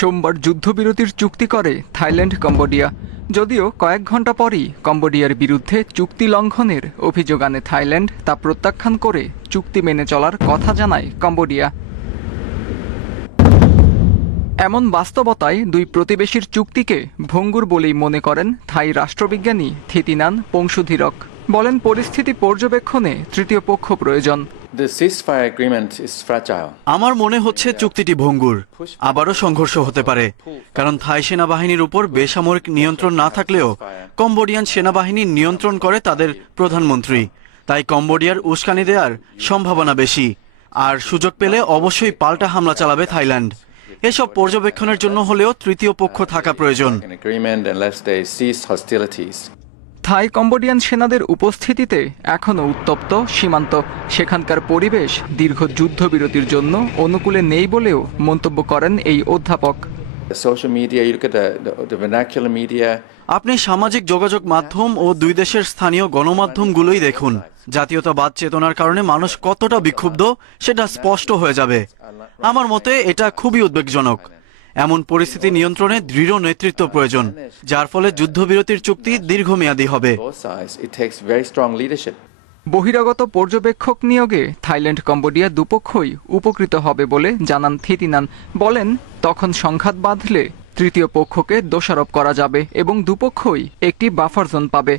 সোমবার যুদ্ধবিরতির চুক্তি করে থাইল্যান্ড কম্বোডিয়া। যদিও কয়েক ঘণ্টা পরই কম্বোডিয়ার বিরুদ্ধে চুক্তি লঙ্ঘনের অভিযোগ আনে থাইল্যান্ড, তা প্রত্যাখ্যান করে চুক্তি মেনে চলার কথা জানায় কম্বোডিয়া। এমন বাস্তবতায় দুই প্রতিবেশীর চুক্তিকে ভঙ্গুর বলেই মনে করেন থাই রাষ্ট্রবিজ্ঞানী থিতিনান পোংশুধিরক। বলেন, পরিস্থিতি পর্যবেক্ষণে তৃতীয় পক্ষ প্রয়োজন। আমার মনে হচ্ছে চুক্তিটি ভঙ্গুর, আবারও সংঘর্ষ হতে পারে, কারণ থাই সেনাবাহিনীর উপর বেসামরিক নিয়ন্ত্রণ না থাকলেও কম্বোডিয়ান সেনাবাহিনী নিয়ন্ত্রণ করে তাদের প্রধানমন্ত্রী। তাই কম্বোডিয়ার উস্কানি দেওয়ার সম্ভাবনা বেশি, আর সুযোগ পেলে অবশ্যই পাল্টা হামলা চালাবে থাইল্যান্ড। এসব পর্যবেক্ষণের জন্য হলেও তৃতীয় পক্ষ থাকা প্রয়োজন। থাই কম্বোডিয়ান সেনাদের উপস্থিতিতে এখনও উত্তপ্ত সীমান্ত। সেখানকার পরিবেশ দীর্ঘ যুদ্ধবিরতির জন্য অনুকূলে নেই বলেও মন্তব্য করেন এই অধ্যাপক। আপনি সামাজিক যোগাযোগ মাধ্যম ও দুই দেশের স্থানীয় গণমাধ্যমগুলোই দেখুন। জাতীয়তাবাদ চেতনার কারণে মানুষ কতটা বিক্ষুব্ধ সেটা স্পষ্ট হয়ে যাবে। আমার মতে এটা খুবই উদ্বেগজনক। এমন পরিস্থিতি নিয়ন্ত্রণে দৃঢ় নেতৃত্ব প্রয়োজন, যার ফলে যুদ্ধবিরতির চুক্তি দীর্ঘমেয়াদী হবে। বহিরাগত পর্যবেক্ষক নিয়োগে থাইল্যান্ড কম্বোডিয়া দুপক্ষই উপকৃত হবে বলে জানান থিতিনান। বলেন, তখন সংঘাত বাঁধলে তৃতীয় পক্ষকে দোষারোপ করা যাবে এবং দুপক্ষই একটি বাফার জোন পাবে।